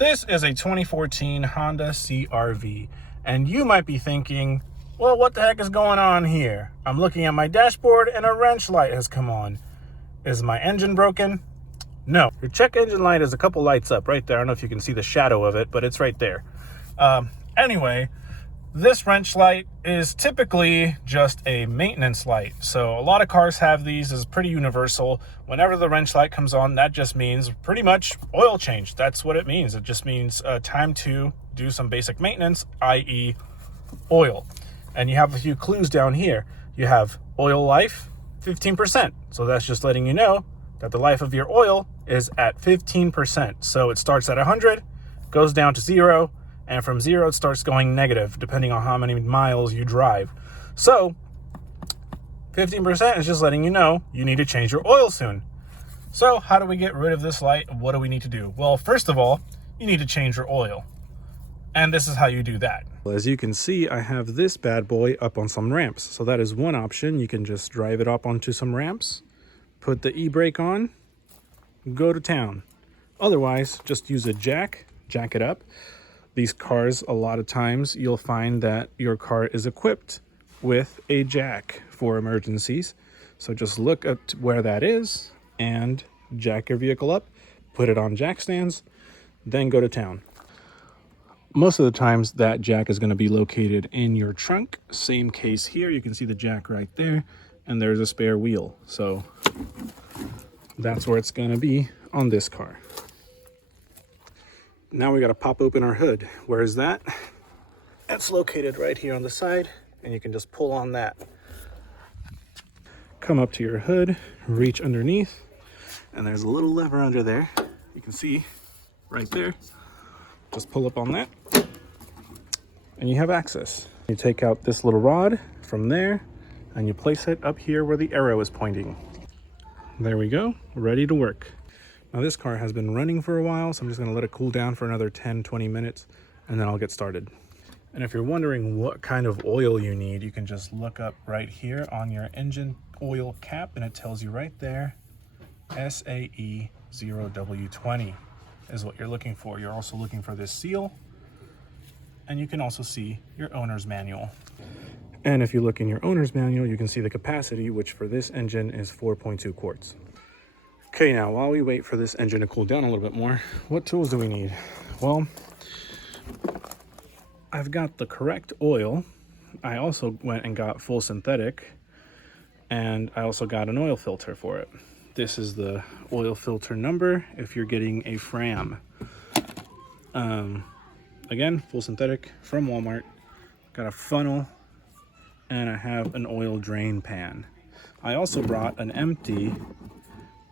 This is a 2014 Honda CR-V, and you might be thinking, well, what the heck is going on here? I'm looking at my dashboard and a wrench light has come on. Is my engine broken? No. Your check engine light is a couple lights up right there. I don't know if you can see the shadow of it, but it's right there. Anyway, this wrench light is typically just a maintenance light. So a lot of cars have these. It's pretty universal. Whenever the wrench light comes on, that just means pretty much oil change. That's what it means. It just means time to do some basic maintenance, i.e. oil. And you have a few clues down here. You have oil life, 15%. So that's just letting you know that the life of your oil is at 15%. So it starts at 100, goes down to 0, and from 0 it starts going negative depending on how many miles you drive. So 15% is just letting you know you need to change your oil soon. So how do we get rid of this light? What do we need to do? Well, first of all, you need to change your oil. And this is how you do that. Well, as you can see, I have this bad boy up on some ramps. So that is one option. You can just drive it up onto some ramps, put the e-brake on, go to town. Otherwise, just use a jack it up. These cars, a lot of times, you'll find that your car is equipped with a jack for emergencies. So just look at where that is and jack your vehicle up, put it on jack stands, then go to town. Most of the times that jack is going to be located in your trunk. Same case here. You can see the jack right there, and there's a spare wheel. So that's where it's going to be on this car. Now we got to pop open our hood. Where is that? That's located right here on the side, and you can just pull on that. Come up to your hood, reach underneath, and there's a little lever under there. You can see right there. Just pull up on that, and you have access. You take out this little rod from there, and you place it up here where the arrow is pointing. There we go, ready to work. Now this car has been running for a while, so I'm just gonna let it cool down for another 10-20 minutes, and then I'll get started. And if you're wondering what kind of oil you need, you can just look up right here on your engine oil cap, and it tells you right there, SAE 0W20 is what you're looking for. You're also looking for this seal, and you can also see your owner's manual. And if you look in your owner's manual, you can see the capacity, which for this engine is 4.2 quarts. Okay, now while we wait for this engine to cool down a little bit more, what tools do we need? Well, I've got the correct oil. I also went and got full synthetic, and I also got an oil filter for it. This is the oil filter number if you're getting a Fram. Again, full synthetic from Walmart. Got a funnel, and I have an oil drain pan. I also brought an empty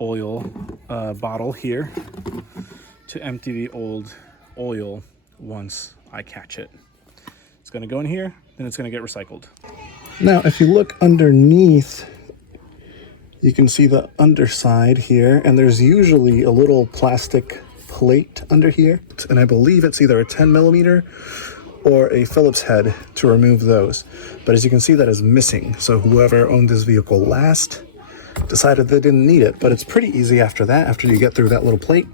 oil bottle here to empty the old oil once I catch it. It's going to go in here, then it's going to get recycled. Now, if you look underneath, you can see the underside here, and there's usually a little plastic plate under here, and I believe it's either a 10 millimeter or a Phillips head to remove those. But as you can see, that is missing. So whoever owned this vehicle last decided they didn't need it, but it's pretty easy after that. After you get through that little plate,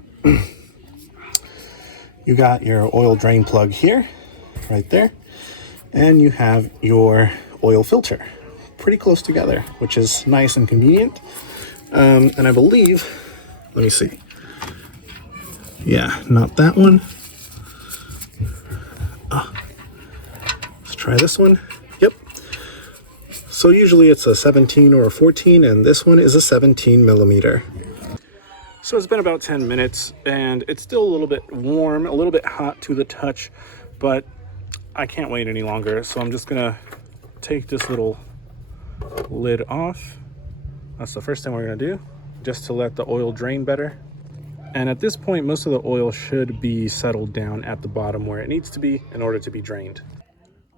you got your oil drain plug here, right there, and you have your oil filter pretty close together, which is nice and convenient. And I believe, let me see. Yeah, not that one. Let's try this one. Yep. So usually it's a 17 or a 14, and this one is a 17 millimeter. So it's been about 10 minutes, and it's still a little bit warm, a little bit hot to the touch, but I can't wait any longer. So I'm just gonna take this little lid off. That's the first thing we're gonna do, just to let the oil drain better. And at this point, most of the oil should be settled down at the bottom where it needs to be in order to be drained.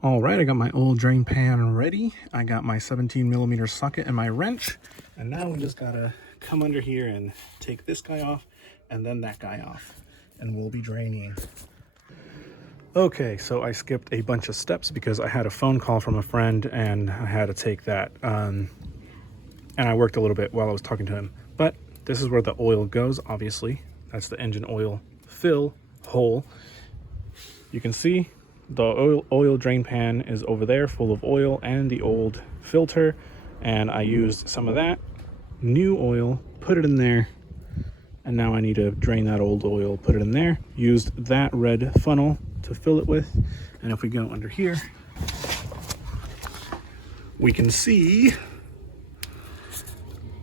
All right, I got my oil drain pan ready. I got my 17 millimeter socket and my wrench. And now we just gotta come under here and take this guy off and then that guy off. And we'll be draining. Okay, so I skipped a bunch of steps because I had a phone call from a friend and I had to take that. And I worked a little bit while I was talking to him. But this is where the oil goes, obviously. That's the engine oil fill hole. You can see the oil drain pan is over there full of oil and the old filter, and I used some of that new oil, put it in there, and now I need to drain that old oil, put it in there. Used that red funnel to fill it with, and if we go under here, we can see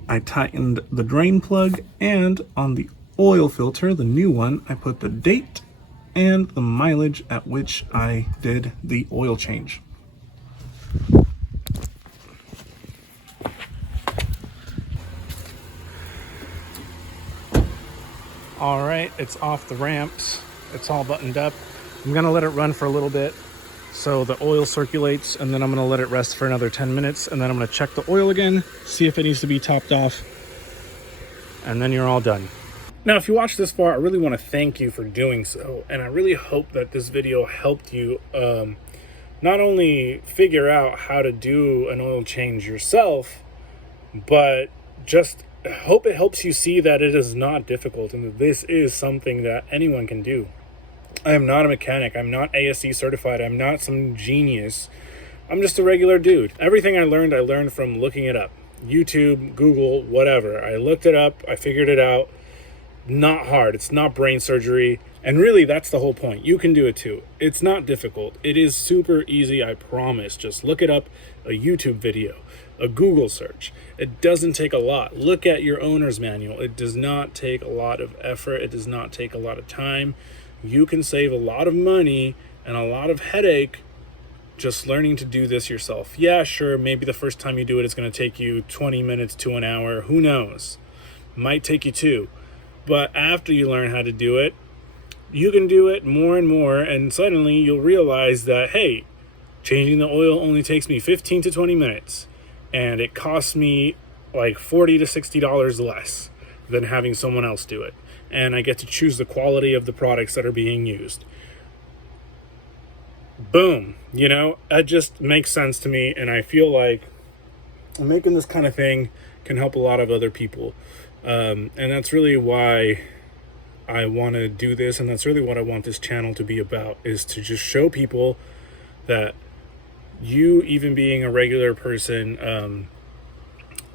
I tightened the drain plug, and on the oil filter, the new one, I put the date and the mileage at which I did the oil change. All right, it's off the ramps. It's all buttoned up. I'm gonna let it run for a little bit so the oil circulates, and then I'm gonna let it rest for another 10 minutes, and then I'm gonna check the oil again, see if it needs to be topped off, and then you're all done. Now, if you watched this far, I really want to thank you for doing so, and I really hope that this video helped you not only figure out how to do an oil change yourself, but just hope it helps you see that it is not difficult and that this is something that anyone can do. I am not a mechanic. I'm not ASE certified. I'm not some genius. I'm just a regular dude. Everything I learned from looking it up. YouTube, Google, whatever. I looked it up. I figured it out. Not hard. It's not brain surgery. And really, that's the whole point. You can do it too. It's not difficult. It is super easy, I promise. Just look it up, a YouTube video, a Google search. It doesn't take a lot. Look at your owner's manual. It does not take a lot of effort. It does not take a lot of time. You can save a lot of money and a lot of headache just learning to do this yourself. Yeah, sure, maybe the first time you do it, it's going to take you 20 minutes to an hour. Who knows? Might take you 2. But after you learn how to do it, you can do it more and more, and suddenly you'll realize that, hey, changing the oil only takes me 15 to 20 minutes, and it costs me like $40 to $60 less than having someone else do it. And I get to choose the quality of the products that are being used. Boom. You know, that just makes sense to me, and I feel like making this kind of thing can help a lot of other people. And that's really why I want to do this, and that's really what I want this channel to be about, is to just show people that you, even being a regular person,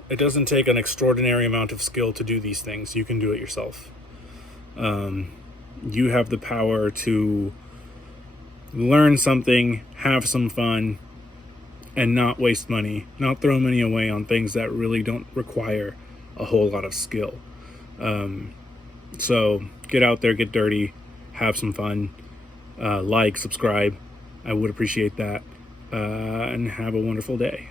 it doesn't take an extraordinary amount of skill to do these things. You can do it yourself. You have the power to learn something, have some fun, and not waste money, not throw money away on things that really don't require a whole lot of skill. So get out there, get dirty, have some fun, like, subscribe. I would appreciate that, and have a wonderful day.